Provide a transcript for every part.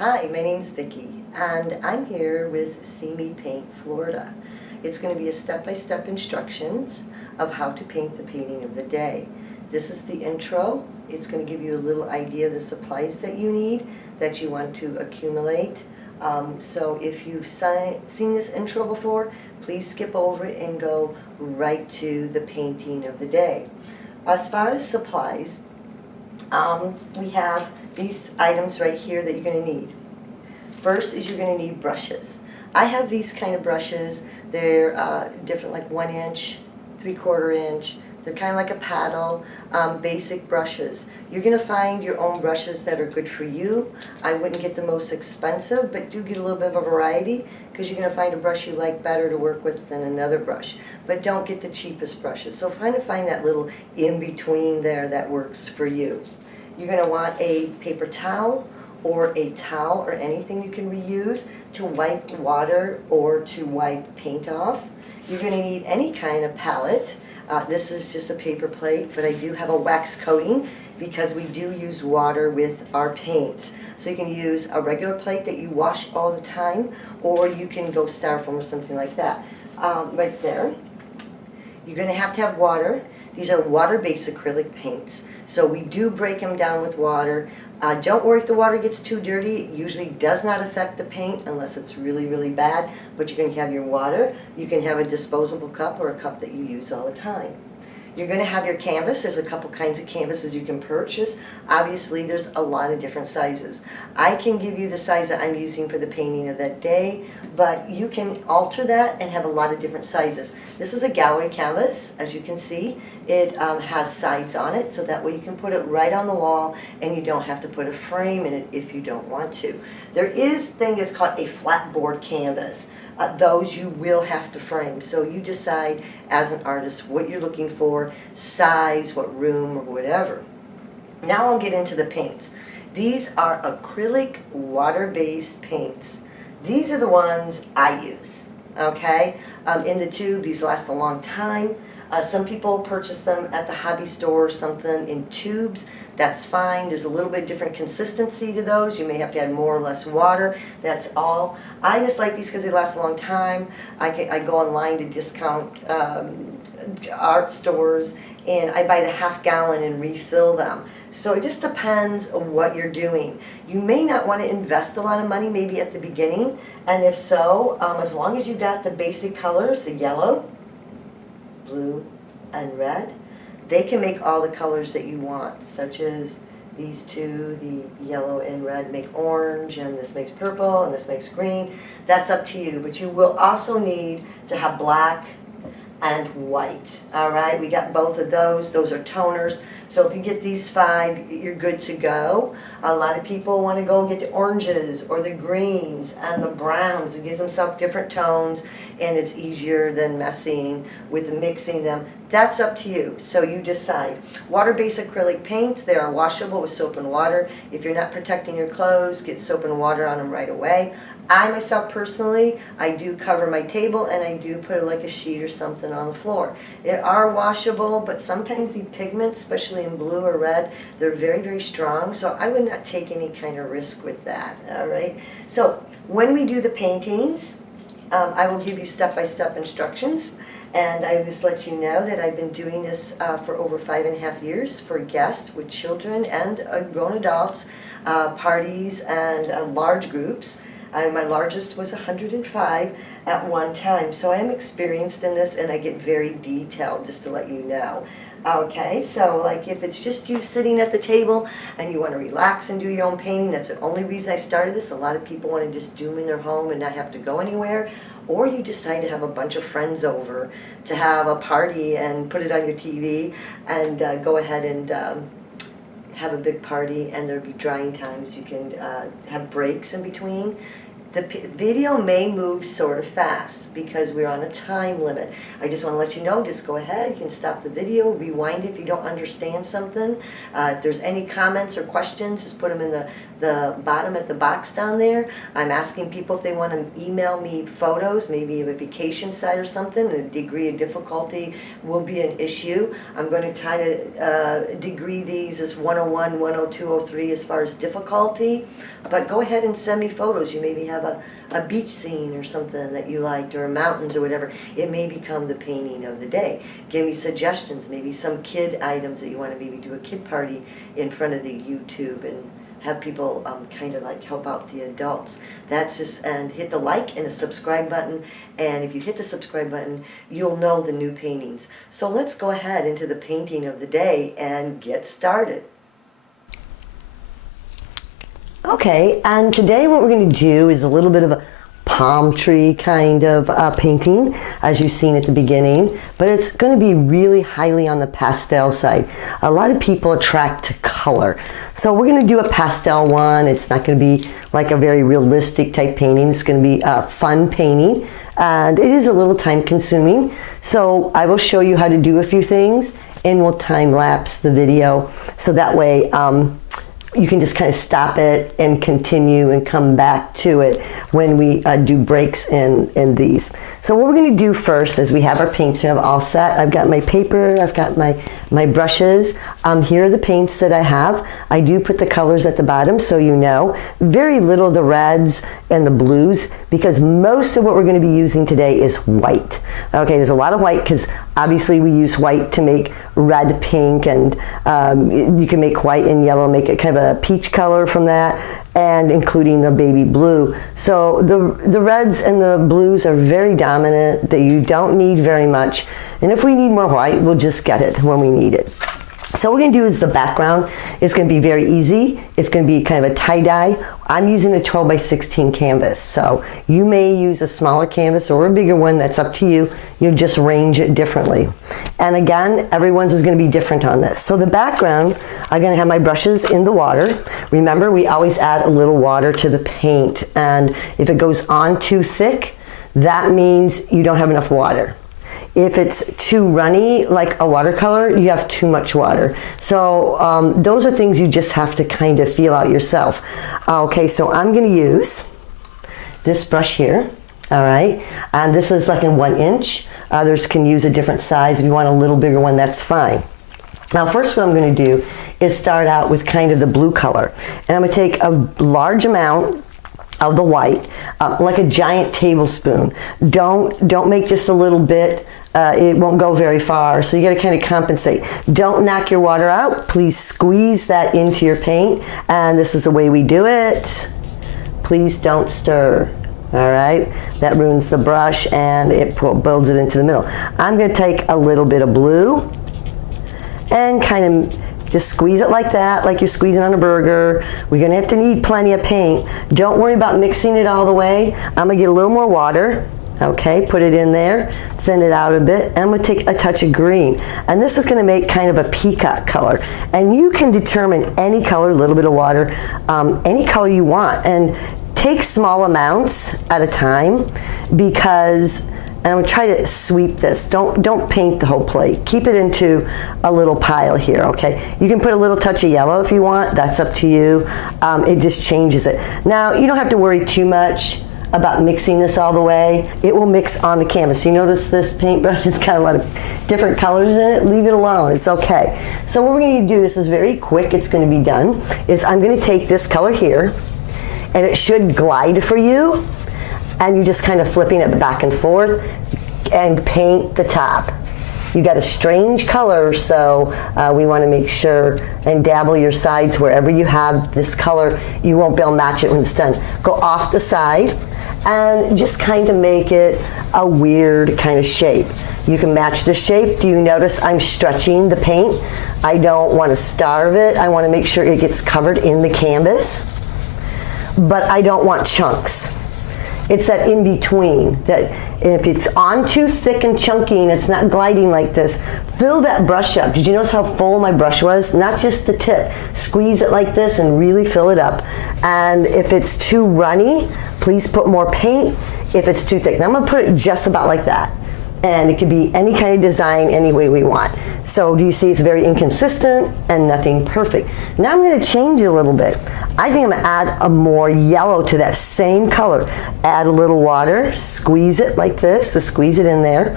Hi, my name's Vicki, and I'm here with See Me Paint Florida. It's going to be a step-by-step instructions of how to paint the painting of the day. This is the intro. It's going to give you a little idea of the supplies that you need, that you want to accumulate. So if you've seen this intro before, please skip over it and go right to the painting of the day. As far as supplies, we have these items right here that you're going to need. First is you're going to need brushes. I have these kind of brushes. They're different, like 1 inch, 3/4 inch. They're kind of like a paddle, basic brushes. You're going to find your own brushes that are good for you. I wouldn't get the most expensive, but do get a little bit of a variety, because you're going to find a brush you like better to work with than another brush. But don't get the cheapest brushes. So try to find that little in-between there that works for you. You're going to want a paper towel or a towel or anything you can reuse to wipe water or to wipe paint off. You're going to need any kind of palette. This is just a paper plate, but I do have a wax coating because we do use water with our paints. So you can use a regular plate that you wash all the time, or you can go styrofoam or something like that. Right there. You're going to have water. These are water-based acrylic paints. So we do break them down with water. Don't worry if the water gets too dirty. It usually does not affect the paint unless it's really, really bad. But you're going to have your water. You can have a disposable cup or a cup that you use all the time. You're going to have your canvas. There's a couple kinds of canvases you can purchase. Obviously, there's a lot of different sizes. I can give you the size that I'm using for the painting of that day, but you can alter that and have a lot of different sizes. This is a gallery canvas, as you can see. It has sides on it, so that way you can put it right on the wall and you don't have to put a frame in it if you don't want to. There is a thing that's called a flat board canvas. Those you will have to frame. So you decide as an artist what you're looking for, size, what room, or whatever. Now I'll get into the paints. These are acrylic water-based paints. These are the ones I use, okay? In the tube, these last a long time. Some people purchase them at the hobby store or something in tubes. That's fine. There's a little bit different consistency to those. You may have to add more or less water. That's all. I just like these because they last a long time. I go online to discount art stores, and I buy the half-gallon and refill them. So it just depends on what you're doing. You may not want to invest a lot of money maybe at the beginning, and if so, as long as you got the basic colors, the yellow, blue, and red, they can make all the colors that you want, such as these two, the yellow and red make orange, and this makes purple, and this makes green. That's up to you, but you will also need to have black and white. All right, we got both of those. Those are toners. So if you get these 5, you're good to go. A lot of people want to go and get the oranges or the greens and the browns. It gives themselves different tones, and it's easier than messing with mixing them. That's up to you, so you decide. Water-based acrylic paints, they are washable with soap and water. If you're not protecting your clothes, get soap and water on them right away. I myself personally, I do cover my table, and I do put like a sheet or something on the floor. They are washable, but sometimes the pigments, especially in blue or red, they're very, very strong, so I would not take any kind of risk with that, all right? So when we do the paintings, I will give you step-by-step instructions. And I just let you know that I've been doing this for over 5.5 years for guests with children and grown adults, parties, and large groups. My largest was 105 at one time, so I am experienced in this, and I get very detailed, just to let you know. Okay, so like if it's just you sitting at the table and you want to relax and do your own painting, that's the only reason I started this. A lot of people want to just do them in their home and not have to go anywhere. Or you decide to have a bunch of friends over to have a party and put it on your TV and go ahead and have a big party, and there'll be drying times. You can have breaks in between. The video may move sort of fast because we're on a time limit. I just want to let you know, just go ahead, you can stop the video, rewind it if you don't understand something. If there's any comments or questions, just put them in the the bottom at the box down there, I'm asking people if they want to email me photos, maybe of a vacation site or something. A degree of difficulty will be an issue. I'm going to try to degree these as 101, 102, 03 as far as difficulty. But go ahead and send me photos. You maybe have a beach scene or something that you liked, or mountains or whatever. It may become the painting of the day. Give me suggestions, maybe some kid items that you want to maybe do a kid party in front of the YouTube and have people kind of like help out the adults. That's just, and hit the like and a subscribe button, and if you hit the subscribe button, you'll know the new paintings. So let's go ahead into the painting of the day and get started. Okay, and today what we're going to do is a little bit of a palm tree kind of painting, as you've seen at the beginning, but it's going to be really highly on the pastel side. A lot of people attract to color, so we're going to do a pastel one. It's not going to be like a very realistic type painting. It's going to be a fun painting, and it is a little time consuming, so I will show you how to do a few things, and we'll time lapse the video so that way you can just kind of stop it and continue and come back to it when we do breaks in these. So what we're going to do first is we have our paints all set. I've got my paper, I've got my brushes. Here are the paints that I have. I do put the colors at the bottom so you know. Very little of the reds and the blues, because most of what we're going to be using today is white. Okay, there's a lot of white because obviously we use white to make red, pink, and you can make white and yellow, make it kind of a peach color from that, and including the baby blue. So the reds and the blues are very dominant, that you don't need very much. And if we need more white, we'll just get it when we need it. So what we're going to do is the background. It's going to be very easy. It's going to be kind of a tie-dye. I'm using a 12 by 16 canvas. So you may use a smaller canvas or a bigger one. That's up to you. You'll just range it differently. And again, everyone's is going to be different on this. So the background, I'm going to have my brushes in the water. Remember, we always add a little water to the paint. And if it goes on too thick, that means you don't have enough water. If it's too runny, like a watercolor, you have too much water. So those are things you just have to kind of feel out yourself. Okay, so I'm going to use this brush here, all right? And this is like in 1 inch. Others can use a different size. If you want a little bigger one, that's fine. Now, first what I'm going to do is start out with kind of the blue color. And I'm going to take a large amount of the white, like a giant tablespoon. Don't make just a little bit. It won't go very far, so you got to kind of compensate. Don't knock your water out. Please squeeze that into your paint, and this is the way we do it. Please don't stir. All right, that ruins the brush and it builds it into the middle. I'm going to take a little bit of blue and kind of just squeeze it like that, like you're squeezing on a burger. We're going to have to need plenty of paint. Don't worry about mixing it all the way. I'm going to get a little more water. Okay, put it in there, thin it out a bit, and I'm going to take a touch of green. And this is going to make kind of a peacock color. And you can determine any color, a little bit of water, any color you want. And take small amounts at a time, because, and I'm going to try to sweep this. Don't paint the whole plate. Keep it into a little pile here, okay? You can put a little touch of yellow if you want. That's up to you. It just changes it. Now, you don't have to worry too much about mixing this all the way. It will mix on the canvas. You notice this paintbrush has got a lot of different colors in it. Leave it alone. It's okay. So what we're going to do, this is very quick, it's going to be done, is I'm going to take this color here, and it should glide for you, and you're just kind of flipping it back and forth and paint the top. You got a strange color, so we want to make sure and dabble your sides wherever you have this color. You won't be able to match it when it's done. Go off the side and just kind of make it a weird kind of shape. You can match the shape. Do you notice I'm stretching the paint? I don't want to starve it. I want to make sure it gets covered in the canvas, but I don't want chunks. It's that in between, that if it's on too thick and chunky and it's not gliding like this, fill that brush up. Did you notice how full my brush was? Not just the tip. Squeeze it like this and really fill it up. And if it's too runny, please put more paint. If it's too thick, now I'm going to put it just about like that. And it could be any kind of design, any way we want. So do you see it's very inconsistent and nothing perfect. Now I'm going to change it a little bit. I think I'm going to add a more yellow to that same color. Add a little water, squeeze it like this, so squeeze it in there.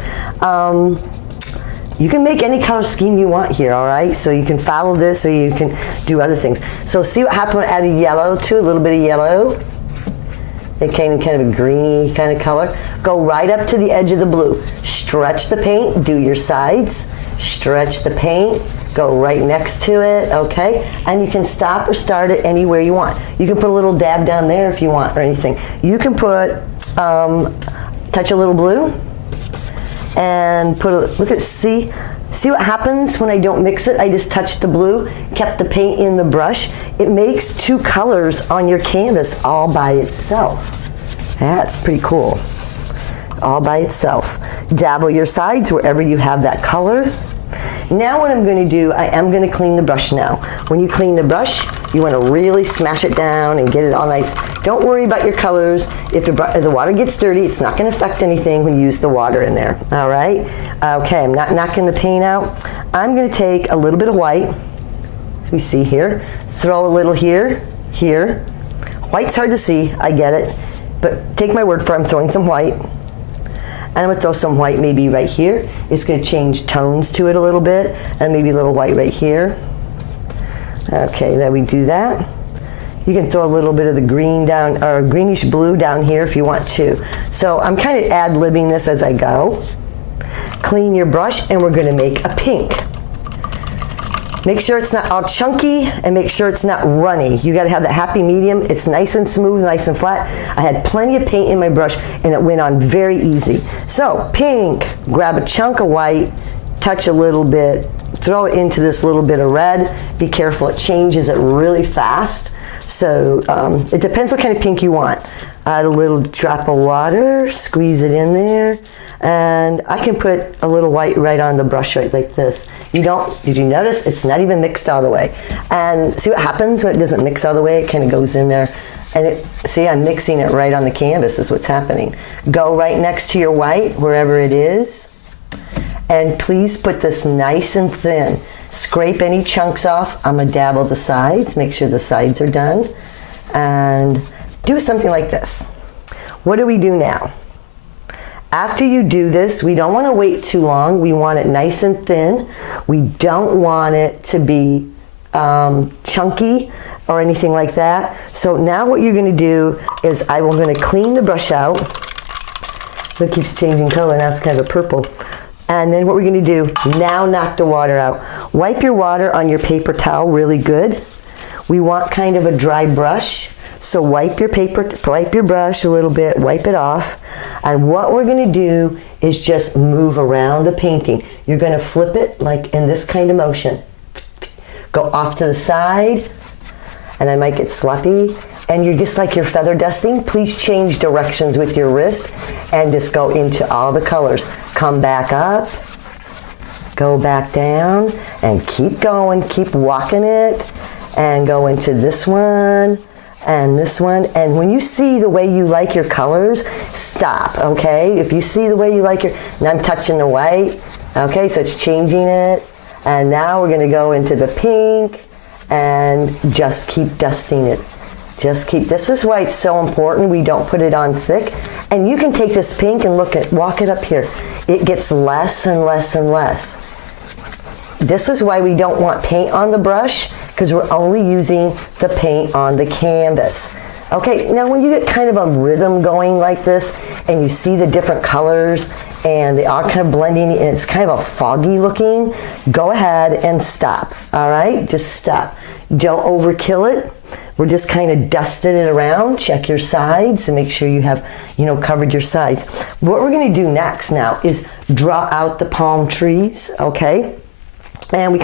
You can make any color scheme you want here, all right? So you can follow this or you can do other things. So see what happened when I added yellow to, a little bit of yellow. It came in kind of a greeny kind of color. Go right up to the edge of the blue. Stretch the paint, do your sides. Stretch the paint, go right next to it, okay? And you can stop or start it anywhere you want. You can put a little dab down there if you want or anything. You can put, touch a little blue and put a, look at, see what happens when I don't mix it? I just touched the blue, kept the paint in the brush. It makes two colors on your canvas all by itself. That's pretty cool. All by itself. Dabble your sides wherever you have that color. Now what I'm going to do, I am going to clean the brush now. When you clean the brush, you want to really smash it down and get it all nice. Don't worry about your colors. If the water gets dirty, it's not going to affect anything when you use the water in there. All right? Okay, I'm not knocking the paint out. I'm going to take a little bit of white, as we see here. Throw a little here, here. White's hard to see, I get it. But take my word for it, I'm throwing some white. And I'm going to throw some white maybe right here. It's going to change tones to it a little bit. And maybe a little white right here. Okay, then we do that. You can throw a little bit of the green down, or greenish blue down here if you want to. So I'm kind of ad-libbing this as I go. Clean your brush, and we're going to make a pink. Make sure it's not all chunky, and make sure it's not runny. You got to have that happy medium. It's nice and smooth, nice and flat. I had plenty of paint in my brush, and it went on very easy. So pink, grab a chunk of white, touch a little bit, throw it into this little bit of red. Be careful, it changes it really fast. So it depends what kind of pink you want. Add a little drop of water, squeeze it in there, and I can put a little white right on the brush right like this. Did you notice? It's not even mixed all the way. And see what happens when it doesn't mix all the way? It kind of goes in there. And see, I'm mixing it right on the canvas is what's happening. Go right next to your white, wherever it is. And please put this nice and thin. Scrape any chunks off. I'm gonna dabble the sides, make sure the sides are done. And do something like this. What do we do now? After you do this, we don't want to wait too long. We want it nice and thin. We don't want it to be chunky or anything like that. So now what you're going to do is I'm going to clean the brush out. It keeps changing color, now it's kind of a purple. And then what we're going to do, now knock the water out. Wipe your water on your paper towel really good. We want kind of a dry brush. So wipe your brush a little bit, wipe it off. And what we're going to do is just move around the painting. You're going to flip it like in this kind of motion. Go off to the side, and I might get sloppy. And you're just like you're feather dusting. Please change directions with your wrist and just go into all the colors. Come back up, go back down, and keep going. Keep walking it, and go into this one. And this one, and when you see the way you like your colors, stop, okay? If you see the way you like your, now I'm touching the white, okay, so it's changing it, and now we're gonna go into the pink, and just keep dusting it. This is why it's so important we don't put it on thick, and you can take this pink and walk it up here. It gets less and less and less. This is why we don't want paint on the brush, because we're only using the paint on the canvas. Okay, now when you get kind of a rhythm going like this, and you see the different colors, and they are kind of blending, and it's kind of a foggy looking, go ahead and stop, all right? Just stop. Don't overkill it. We're just kind of dusting it around. Check your sides and make sure you have, covered your sides. What we're gonna do next now is draw out the palm trees, okay? And we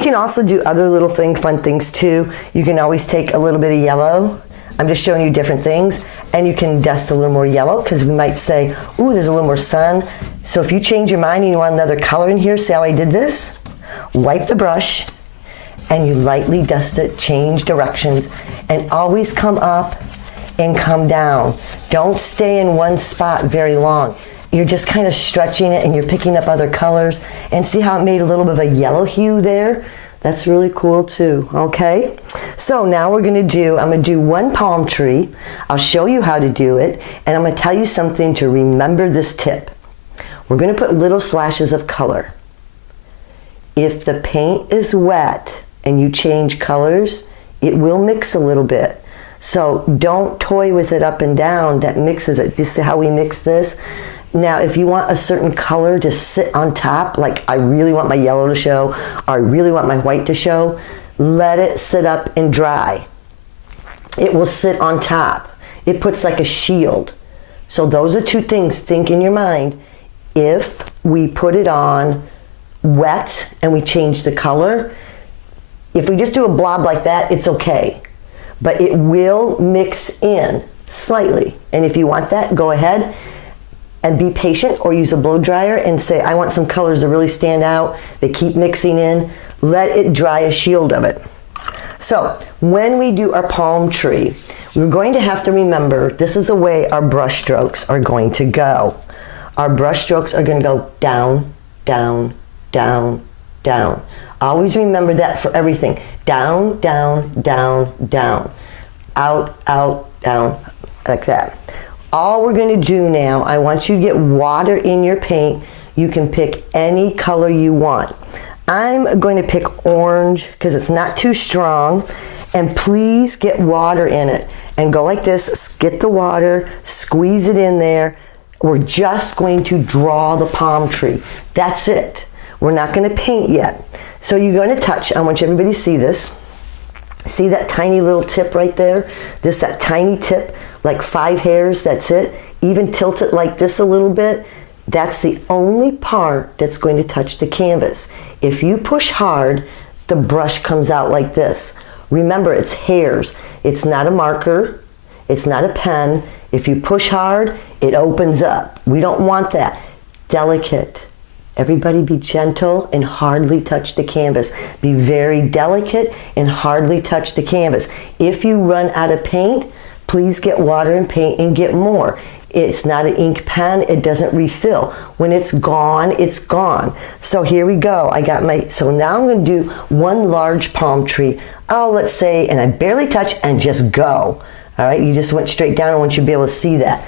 can also do other little fun things too. You can always take a little bit of yellow. I'm just showing you different things. And you can dust a little more yellow because we might say, ooh, there's a little more sun. So if you change your mind and you want another color in here, see how I did this? Wipe the brush and you lightly dust it, change directions, and always come up and come down. Don't stay in one spot very long. you're just kind of stretching it and you're picking up other colors. And see how it made a little bit of a yellow hue there? That's really cool too, okay? So now I'm gonna do one palm tree. I'll show you how to do it, and I'm gonna tell you something to remember this tip. We're gonna put little slashes of color. If the paint is wet and you change colors, it will mix a little bit. So don't toy with it up and down, that mixes it. Just see how we mix this? Now, if you want a certain color to sit on top, like I really want my yellow to show, or I really want my white to show, let it sit up and dry. It will sit on top. It puts like a shield. So those are two things, think in your mind. If we put it on wet and we change the color, if we just do a blob like that, it's okay. But it will mix in slightly. And if you want that, go ahead and be patient, or use a blow dryer and say, I want some colors to really stand out. They keep mixing in. Let it dry a shield of it. So when we do our palm tree, we're going to have to remember, this is the way our brush strokes are going to go. Our brush strokes are going to go down, down, down, down. Always remember that for everything. Down, down, down, down. Out, out, down, like that. All we're going to do now, I want you to get water in your paint. You can pick any color you want. I'm going to pick orange because it's not too strong. And please get water in it. And go like this, get the water, squeeze it in there. We're just going to draw the palm tree. That's it. We're not going to paint yet. So you're going to touch, I want everybody to see this. See that tiny little tip right there? That tiny tip, like 5 hairs, that's it. Even tilt it like this a little bit. That's the only part that's going to touch the canvas. If you push hard, the brush comes out like this. Remember, it's hairs. It's not a marker. It's not a pen. If you push hard, it opens up. We don't want that. Delicate. Everybody be gentle and hardly touch the canvas. Be very delicate and hardly touch the canvas. If you run out of paint, please get water and paint and get more. It's not an ink pen, it doesn't refill. When it's gone, it's gone. So here we go. So now I'm gonna do one large palm tree. Oh, let's say, and I barely touch and just go. All right, you just went straight down. I want you to be able to see that.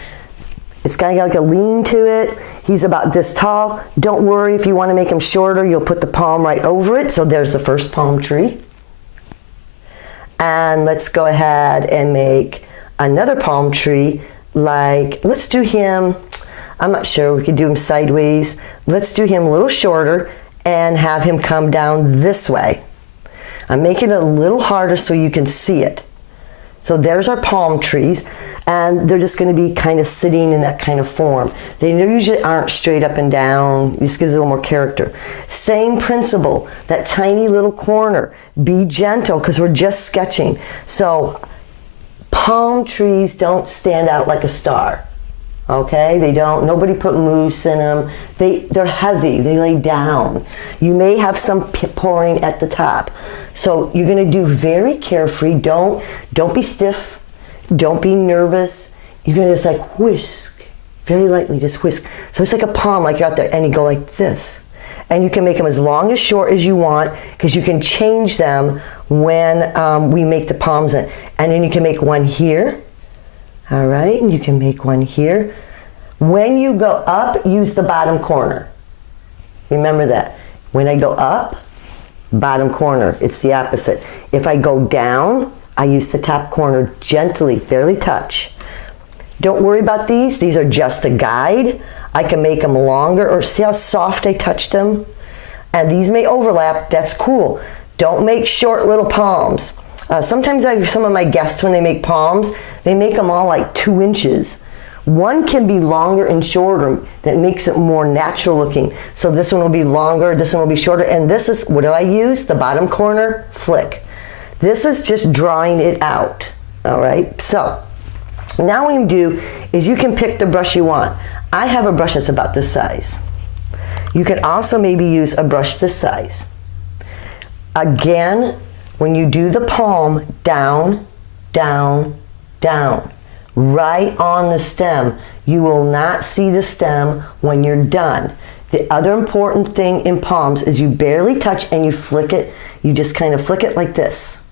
It's kind of got like a lean to it. He's about this tall. Don't worry, if you want to make him shorter, you'll put the palm right over it. So there's the first palm tree. And let's go ahead and make another palm tree. Like, let's do him, I'm not sure, we could do him sideways. Let's do him a little shorter and have him come down this way. I'm making it a little harder so you can see it. So there's our palm trees, and they're just going to be kind of sitting in that kind of form. They usually aren't straight up and down. This gives it a little more character. Same principle, that tiny little corner. Be gentle because we're just sketching. So palm trees don't stand out like a star. Okay, they don't. Nobody put mousse in them. They're heavy. They lay down. You may have some pouring at the top. So you're going to do very carefree. Don't be stiff. Don't be nervous. You're going to just like whisk, very lightly, just whisk. So it's like a palm, like you're out there, and you go like this. And you can make them as long as short as you want, because you can change them when we make the palms in. And then you can make one here. All right, and you can make one here. When you go up, use the bottom corner. Remember that. When I go up, bottom corner, it's the opposite. If I go down, I use the top corner gently, barely touch. Don't worry about these are just a guide. I can make them longer, or see how soft I touched them? And these may overlap, that's cool. Don't make short little palms. Sometimes some of my guests, when they make palms, they make them all like 2 inches. One can be longer and shorter. That makes it more natural looking. So this one will be longer, this one will be shorter. And this is, what do I use? The bottom corner, flick. This is just drawing it out. All right, so now what you do is you can pick the brush you want. I have a brush that's about this size. You can also maybe use a brush this size. Again, when you do the palm, down, down, down. right on the stem. You will not see the stem when you're done. The other important thing in palms is you barely touch and you flick it. You just kind of flick it like this.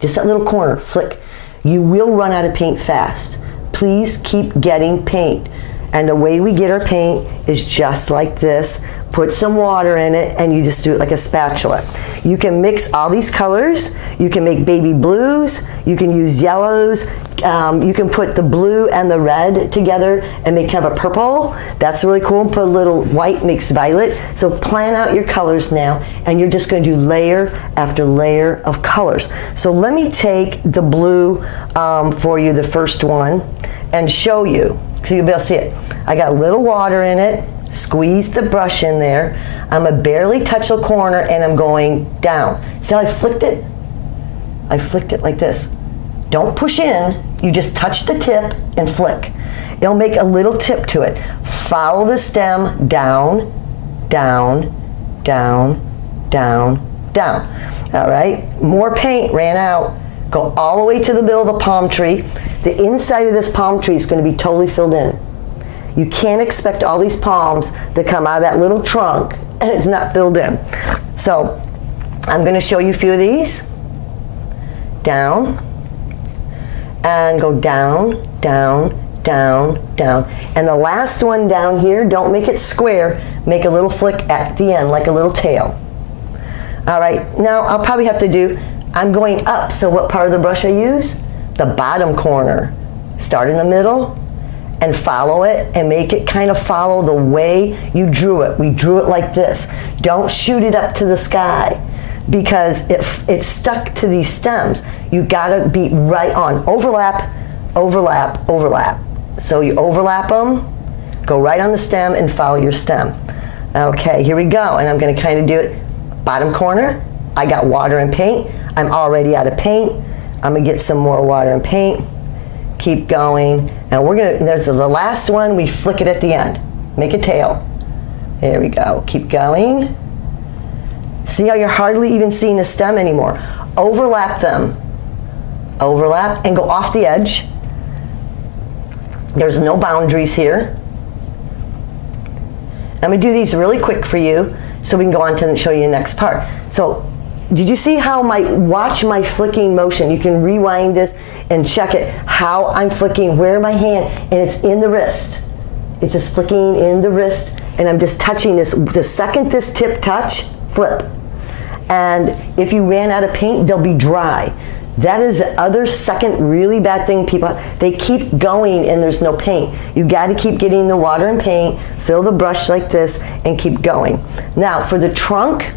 Just that little corner, flick. You will run out of paint fast. Please keep getting paint. And the way we get our paint is just like this. Put some water in it and you just do it like a spatula. You can mix all these colors. You can make baby blues. You can use yellows. You can put the blue and the red together and make kind of a purple. That's really cool. Put a little white, mix violet. So plan out your colors now, and you're just going to do layer after layer of colors. So let me take the blue for you, the first one, and show you, so you'll be able to see it. I got a little water in it. Squeeze the brush in there. I'm going to barely touch the corner and I'm going down. See how I flicked it? I flicked it like this. Don't push in, you just touch the tip and flick. It'll make a little tip to it. Follow the stem down, down, down, down, down. All right, more paint ran out. Go all the way to the middle of the palm tree. The inside of this palm tree is going to be totally filled in. You can't expect all these palms to come out of that little trunk and it's not filled in. So I'm going to show you a few of these. Down. And go down, down, down, down. And the last one down here, don't make it square. Make a little flick at the end, like a little tail. All right, now I'll probably have to do, I'm going up, so what part of the brush I use? The bottom corner. Start in the middle and follow it and make it kind of follow the way you drew it. We drew it like this. Don't shoot it up to the sky, because it's stuck to these stems. You gotta be right on. Overlap, overlap, overlap. So you overlap them, go right on the stem and follow your stem. Okay, here we go. And I'm gonna kind of do it. Bottom corner, I got water and paint. I'm already out of paint. I'm gonna get some more water and paint. Keep going. And we're gonna, there's the last one, we flick it at the end. Make a tail. There we go, keep going. See how you're hardly even seeing the stem anymore. Overlap them. Overlap and go off the edge. There's no boundaries here. I'm gonna do these really quick for you so we can go on to show you the next part. So did you see how watch my flicking motion? You can rewind this and check it, how I'm flicking, where my hand, and it's in the wrist. It's just flicking in the wrist, and I'm just touching this. The second this tip touch, flip. And if you ran out of paint, they'll be dry. That is the other second really bad thing people, they keep going and there's no paint. You gotta keep getting the water and paint, fill the brush like this, and keep going. Now, for the trunk,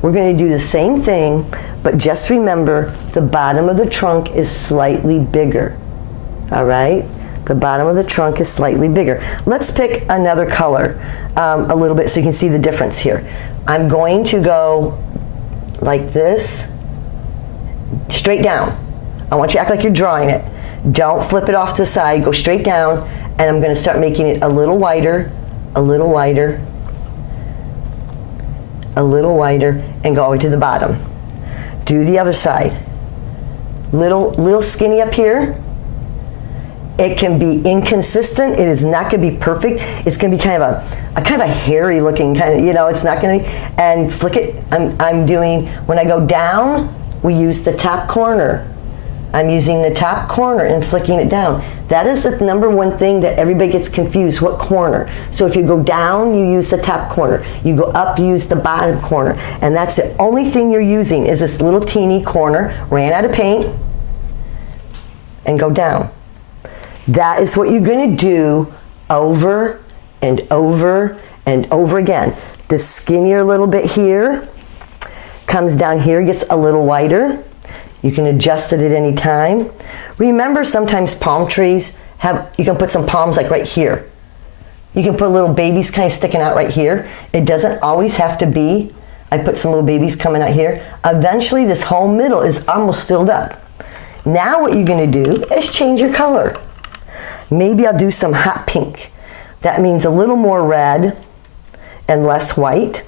we're gonna do the same thing, but just remember, the bottom of the trunk is slightly bigger, all right? The bottom of the trunk is slightly bigger. Let's pick another color a little bit so you can see the difference here. I'm going to go like this, straight down. I want you to act like you're drawing it. Don't flip it off to the side, go straight down, and I'm gonna start making it a little wider, a little wider, a little wider, and go all the way to the bottom. Do the other side. Little skinny up here. It can be inconsistent. It is not gonna be perfect. It's gonna be kind of a hairy looking kind of, it's not gonna be, and flick it. I'm doing, when I go down, we use the top corner. I'm using the top corner and flicking it down. That is the number one thing that everybody gets confused, what corner. So if you go down, you use the top corner. You go up, you use the bottom corner. And that's the only thing you're using is this little teeny corner, ran out of paint, and go down. That is what you're gonna do over and over and over again. The skinnier little bit here comes down here, gets a little wider. You can adjust it at any time. Remember, sometimes palm trees you can put some palms like right here. You can put little babies kind of sticking out right here. It doesn't always have to be, I put some little babies coming out here. Eventually this whole middle is almost filled up. Now what you're gonna do is change your color. Maybe I'll do some hot pink. That means a little more red and less white.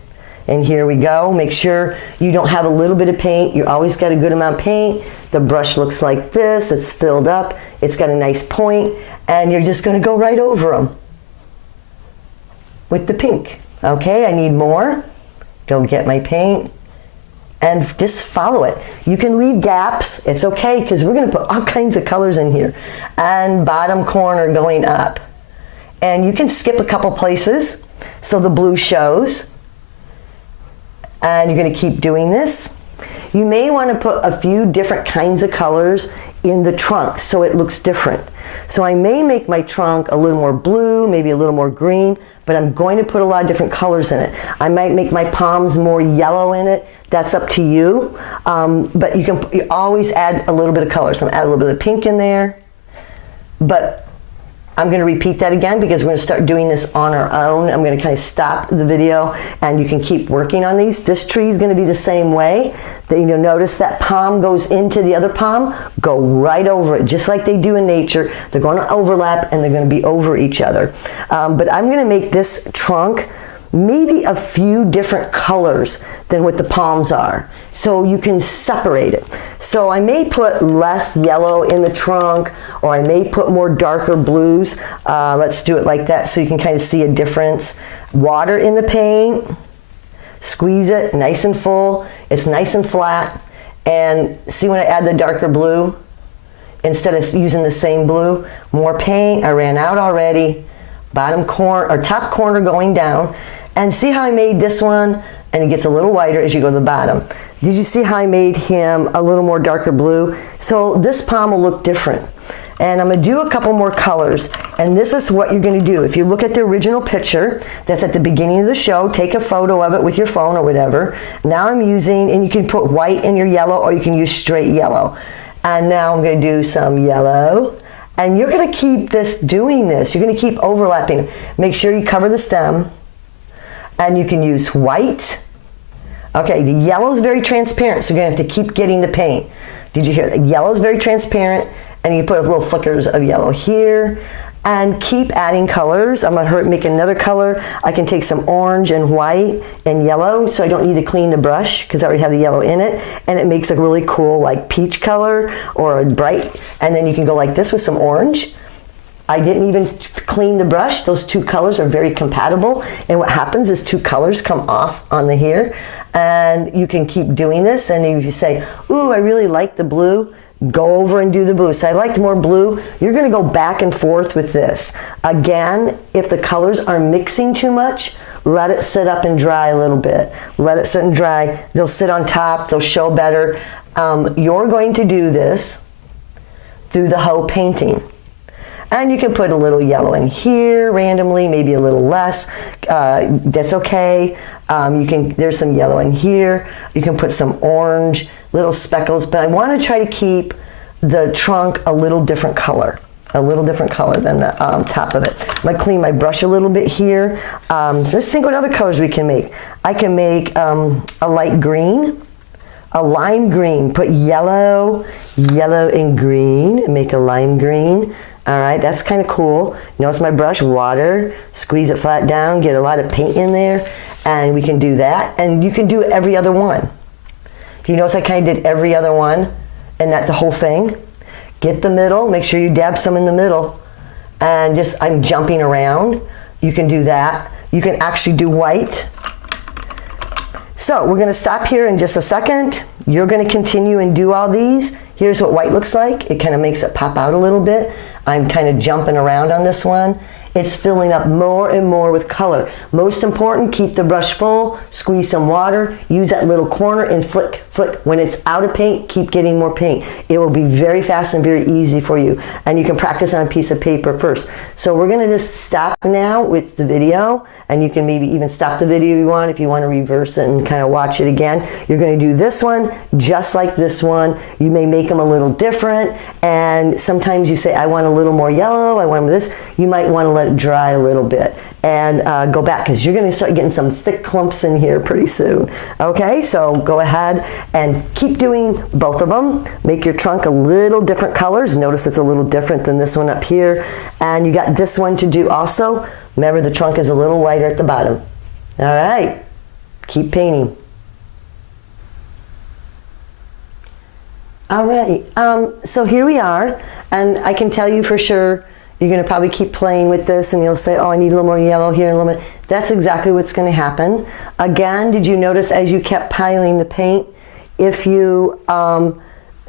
And here we go. Make sure you don't have a little bit of paint. You always got a good amount of paint. The brush looks like this. It's filled up. It's got a nice point. And you're just going to go right over them with the pink. Okay, I need more. Go get my paint. And just follow it. You can leave gaps. It's okay because we're going to put all kinds of colors in here. And bottom corner going up. And you can skip a couple places so the blue shows. And you're going to keep doing this. You may want to put a few different kinds of colors in the trunk so it looks different. So I may make my trunk a little more blue, maybe a little more green, but I'm going to put a lot of different colors in it. I might make my palms more yellow in it. That's up to you. But you always add a little bit of color. So I'm going to add a little bit of pink in there. But I'm going to repeat that again because we're going to start doing this on our own. I'm going to kind of stop the video and you can keep working on these. This tree is going to be the same way. That you'll notice that palm goes into the other palm. Go right over it, just like they do in nature. They're going to overlap and they're going to be over each other. But I'm going to make this trunk maybe a few different colors than what the palms are, so you can separate it. So I may put less yellow in the trunk, or I may put more darker blues. Let's do it like that so you can kind of see a difference. Water in the paint, squeeze it nice and full. It's nice and flat. And see when I add the darker blue, instead of using the same blue, more paint. I ran out already. Bottom corner or top corner going down. And see how I made this one, and it gets a little whiter as you go to the bottom. Did you see how I made him a little more darker blue? So this palm will look different. And I'm going to do a couple more colors, and this is what you're going to do. If you look at the original picture that's at the beginning of the show, take a photo of it with your phone or whatever. Now I'm using, and you can put white in your yellow, or you can use straight yellow. And now I'm going to do some yellow. And you're going to keep doing this. You're going to keep overlapping. Make sure you cover the stem. And you can use white. Okay, the yellow is very transparent, so you're going to have to keep getting the paint. Did you hear that? Yellow is very transparent, and you put little flickers of yellow here. And keep adding colors. I'm going to make another color. I can take some orange and white and yellow, so I don't need to clean the brush because I already have the yellow in it. And it makes a really cool like peach color or a bright. And then you can go like this with some orange. I didn't even clean the brush. Those two colors are very compatible. And what happens is two colors come off on the here. And you can keep doing this. And if you say, ooh, I really like the blue, go over and do the blue. So I like more blue. You're going to go back and forth with this. Again, if the colors are mixing too much, let it sit up and dry a little bit. Let it sit and dry. They'll sit on top. They'll show better. You're going to do this through the whole painting. And you can put a little yellow in here randomly, maybe a little less. That's okay. There's some yellow in here. You can put some orange, little speckles, but I want to try to keep the trunk a little different color than the top of it. I'm going to clean my brush a little bit here. Let's think what other colors we can make. I can make a light green, a lime green. Put yellow and green, and make a lime green. All right, that's kind of cool. Notice my brush, water, squeeze it flat down, get a lot of paint in there, and we can do that. And you can do every other one. If you notice I kind of did every other one and not the whole thing. Get the middle, make sure you dab some in the middle. And I'm jumping around. You can do that. You can actually do white. So we're going to stop here in just a second. You're going to continue and do all these. Here's what white looks like. It kind of makes it pop out a little bit. I'm kind of jumping around on this one. It's filling up more and more with color. Most important, keep the brush full, squeeze some water, use that little corner and flick. When it's out of paint, keep getting more paint. It will be very fast and very easy for you. And you can practice on a piece of paper first. So we're gonna just stop now with the video, and you can maybe even stop the video if you want to reverse it and kind of watch it again. You're gonna do this one just like this one. You may make them a little different, and sometimes you say, I want a little more yellow, I want this. You might want to let it dry a little bit and go back, because you're going to start getting some thick clumps in here pretty soon. Okay, so go ahead and keep doing both of them. Make your trunk a little different colors. Notice it's a little different than this one up here. And you got this one to do also. Remember, the trunk is a little whiter at the bottom. All right. keep painting. All right, so here we are, and I can tell you for sure you're going to probably keep playing with this, and you'll say, oh, I need a little more yellow here, a little bit. That's exactly what's going to happen. Again, did you notice as you kept piling the paint, if you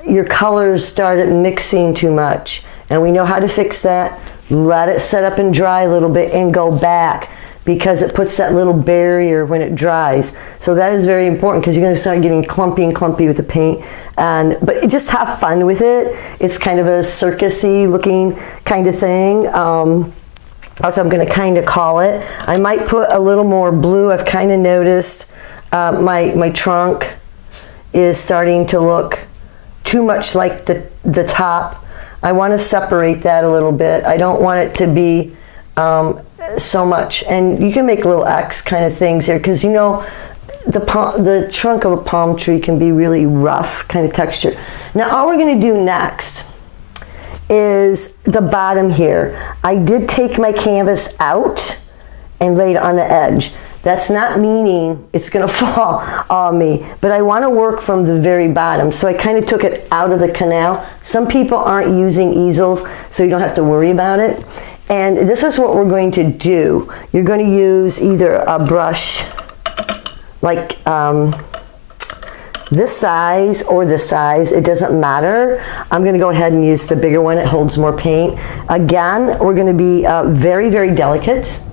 your colors started mixing too much, and we know how to fix that. Let it set up and dry a little bit and go back, because it puts that little barrier when it dries. So that is very important, because you're going to start getting clumpy and clumpy with the paint. But just have fun with it. It's kind of a circus-y looking kind of thing. That's what I'm going to kind of call it. I might put a little more blue. I've kind of noticed my trunk is starting to look too much like the top. I want to separate that a little bit. I don't want it to be so much. And you can make little X kind of things here, because you know the trunk of a palm tree can be really rough kind of texture. Now all we're going to do next is the bottom here. I did take my canvas out and laid it on the edge. That's not meaning it's going to fall on me, but I want to work from the very bottom. So I kind of took it out of the canal. Some people aren't using easels, so you don't have to worry about it. And this is what we're going to do. You're going to use either a brush like this size or this size, it doesn't matter. I'm going to go ahead and use the bigger one. It holds more paint. Again, we're going to be very, very delicate.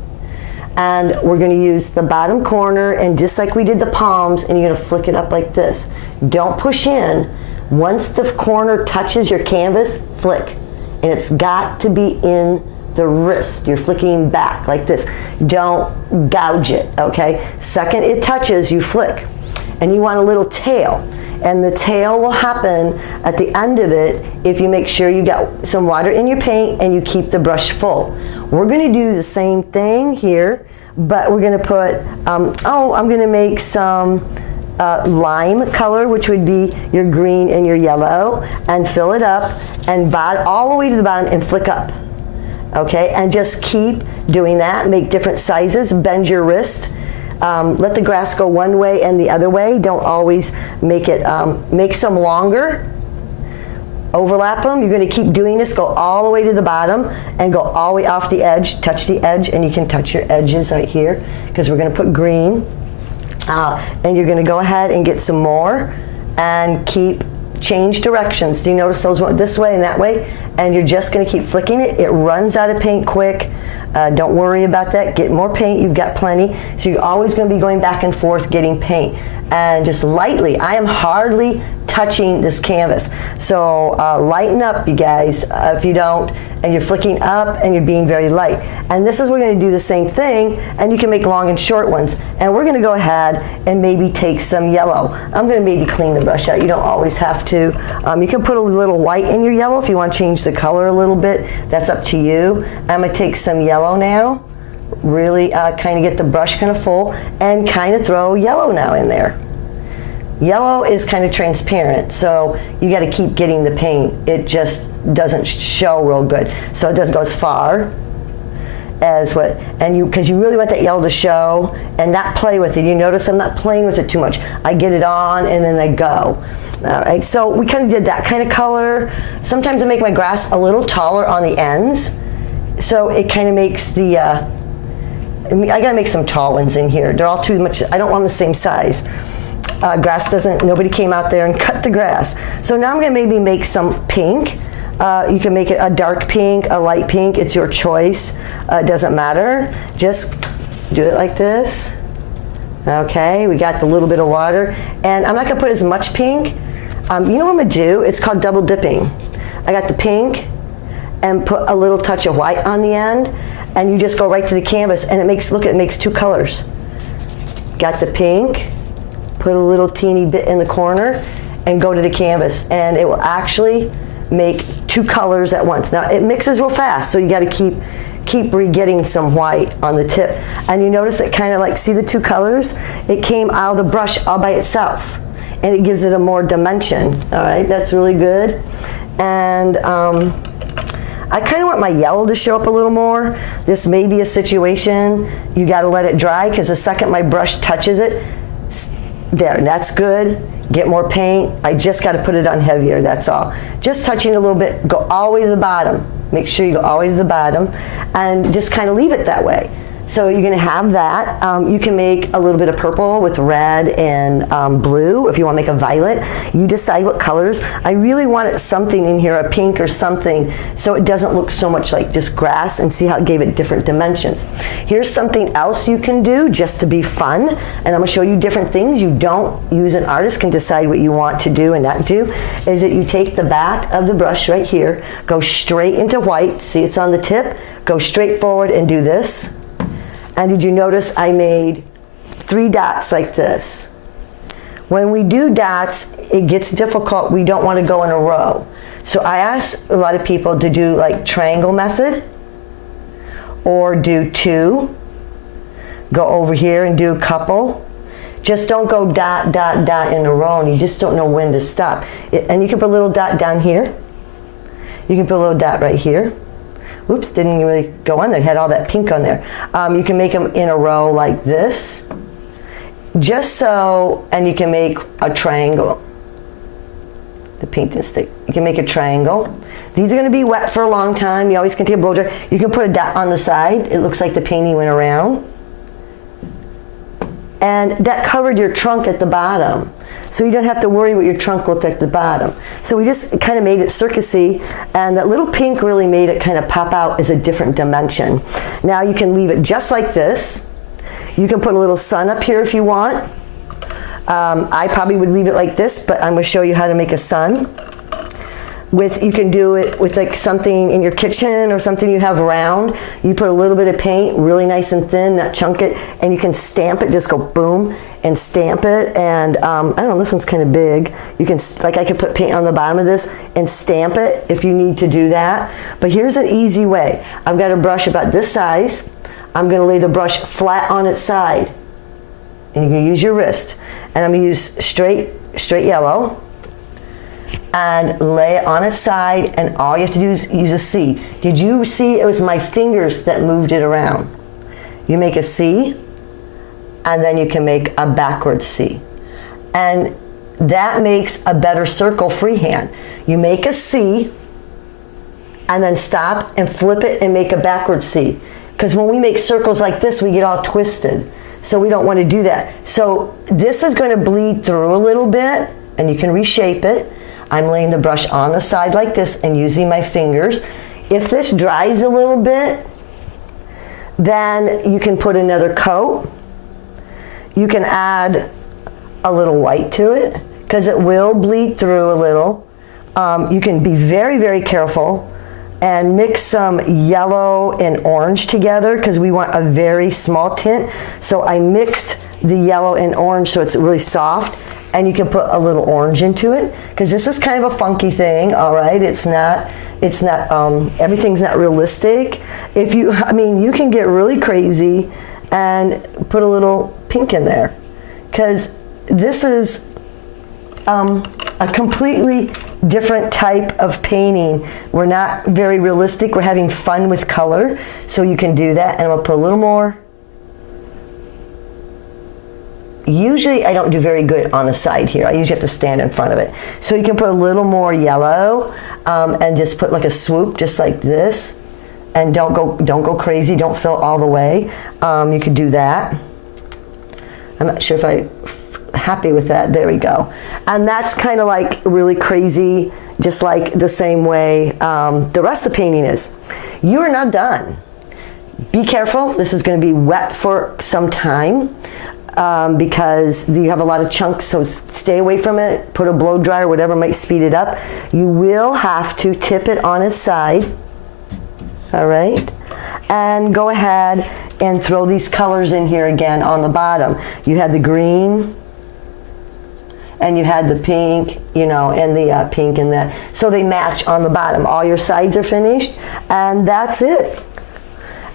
And we're going to use the bottom corner, and just like we did the palms, and you're going to flick it up like this. Don't push in. Once the corner touches your canvas, flick. And it's got to be in the wrist. You're flicking back like this. Don't gouge it, okay? Second it touches, you flick. And you want a little tail. And the tail will happen at the end of it if you make sure you got some water in your paint and you keep the brush full. We're going to do the same thing here, but we're going to put, I'm going to make some lime color, which would be your green and your yellow, and fill it up and all the way to the bottom and flick up. Okay, and just keep doing that. Make different sizes, bend your wrist. Let the grass go one way and the other way. Don't always make it, make some longer. Overlap them. You're going to keep doing this. Go all the way to the bottom and go all the way off the edge. Touch the edge, and you can touch your edges right here, because we're going to put green. And you're going to go ahead and get some more and change directions. Do you notice those went this way and that way? And you're just going to keep flicking it. It runs out of paint quick. Don't worry about that. Get more paint. You've got plenty. So you're always going to be going back and forth getting paint. And just lightly, I am hardly touching this canvas. So lighten up, you guys, if you don't, and you're flicking up and you're being very light. And this is, we're going to do the same thing, and you can make long and short ones. And we're going to go ahead and maybe take some yellow. I'm going to maybe clean the brush out. You don't always have to. You can put a little white in your yellow if you want to change the color a little bit. That's up to you. I'm going to take some yellow now. Really kind of get the brush kind of full and kind of throw yellow now in there. Yellow is kind of transparent, so you got to keep getting the paint. It just doesn't show real good, so it doesn't go as far as what, and because you really want that yellow to show and not play with it. You notice I'm not playing with it too much. I get it on and then I go. All right, so we kind of did that kind of color. Sometimes I make my grass a little taller on the ends, so it kind of makes the, I gotta make some tall ones in here. They're all too much, I don't want them the same size. Grass doesn't, nobody came out there and cut the grass. So now I'm gonna maybe make some pink. You can make it a dark pink, a light pink, it's your choice. It doesn't matter. Just do it like this. Okay, we got the little bit of water. And I'm not gonna put as much pink. You know what I'm gonna do? It's called double dipping. I got the pink and put a little touch of white on the end, and you just go right to the canvas, and it makes, look, it makes two colors. Got the pink, put a little teeny bit in the corner, and go to the canvas, and it will actually make two colors at once. Now it mixes real fast, so you got to keep re-getting some white on the tip. And you notice it kind of like, see the two colors? It came out of the brush all by itself, and it gives it a more dimension. All right, that's really good. And I kind of want my yellow to show up a little more. This may be a situation you got to let it dry, because the second my brush touches it, There, that's good. Get more paint. I just got to put it on heavier, that's all. Just touching a little bit, go all the way to the bottom. Make sure you go all the way to the bottom and just kind of leave it that way. So you're going to have that. You can make a little bit of purple with red and blue. If you want to make a violet, you decide what colors. I really wanted something in here, a pink or something, so it doesn't look so much like just grass, and see how it gave it different dimensions. Here's something else you can do just to be fun, and I'm going to show you different things. You don't use an artist can decide what you want to do and not do, is that you take the back of the brush right here, go straight into white, see it's on the tip, go straight forward and do this. And did you notice I made 3 dots like this? When we do dots, it gets difficult. We don't want to go in a row. So I ask a lot of people to do like triangle method, or do 2. Go over here and do a couple. Just don't go dot, dot, dot in a row, and you just don't know when to stop. And you can put a little dot down here. You can put a little dot right here. Oops, didn't really go on there. Had all that pink on there. You can make them in a row like this. Just so, and you can make a triangle. The paint didn't stick. You can make a triangle. These are going to be wet for a long time. You always can take a blow dry. You can put a dot on the side. It looks like the painting went around. And that covered your trunk at the bottom. So you don't have to worry what your trunk looked like at the bottom. So we just kind of made it circusy, and that little pink really made it kind of pop out as a different dimension. Now you can leave it just like this. You can put a little sun up here if you want. I probably would leave it like this, but I'm going to show you how to make a sun. You can do it with like something in your kitchen or something you have around. You put a little bit of paint, really nice and thin, not chunk it, and you can stamp it, just go boom, and stamp it. And I don't know, this one's kind of big. You can, like I could put paint on the bottom of this and stamp it if you need to do that. But here's an easy way. I've got a brush about this size. I'm going to lay the brush flat on its side. And you can use your wrist. And I'm going to use straight yellow. And lay it on its side, and all you have to do is use a C. Did you see it was my fingers that moved it around? You make a C, and then you can make a backward C. And that makes a better circle freehand. You make a C, and then stop and flip it and make a backward C. Because when we make circles like this, we get all twisted. So we don't want to do that. So this is going to bleed through a little bit, and you can reshape it. I'm laying the brush on the side like this and using my fingers. If this dries a little bit, then you can put another coat. You can add a little white to it because it will bleed through a little. You can be very, very careful and mix some yellow and orange together because we want a very small tint. So I mixed the yellow and orange so it's really soft. And you can put a little orange into it because this is kind of a funky thing, all right? It's not, everything's not realistic. You can get really crazy and put a little pink in there because this is a completely different type of painting. We're not very realistic. We're having fun with color, so you can do that. And I'm gonna put a little more. Usually I don't do very good on the side here. I usually have to stand in front of it. So you can put a little more yellow and just put like a swoop just like this. And don't go crazy, don't fill all the way. You could do that. I'm not sure if I'm happy with that. There we go. And that's kind of like really crazy, just like the same way the rest of the painting is. You are not done. Be careful, this is going to be wet for some time. Because you have a lot of chunks, so stay away from it. Put a blow dryer, whatever might speed it up. You will have to tip it on its side, all right? And go ahead and throw these colors in here again on the bottom. You had the green, and you had the pink, and the pink and that. So they match on the bottom. All your sides are finished, and that's it.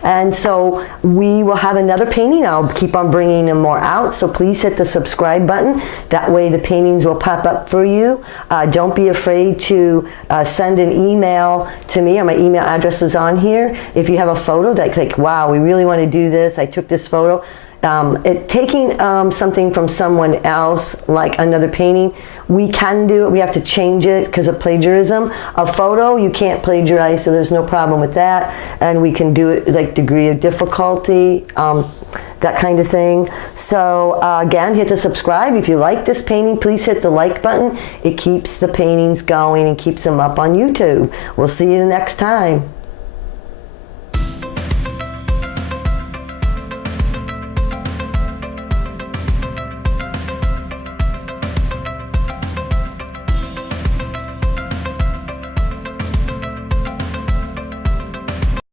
And so we will have another painting. I'll keep on bringing them more out. So please hit the subscribe button. That way the paintings will pop up for you. Don't be afraid to send an email to me. My email address is on here. If you have a photo that's like, wow, we really want to do this. I took this photo. Taking something from someone else, like another painting, we can do it. We have to change it because of plagiarism. A photo, you can't plagiarize, so there's no problem with that. And we can do it like degree of difficulty, that kind of thing. So again, hit the subscribe. If you like this painting, please hit the like button. It keeps the paintings going and keeps them up on YouTube. We'll see you the next time.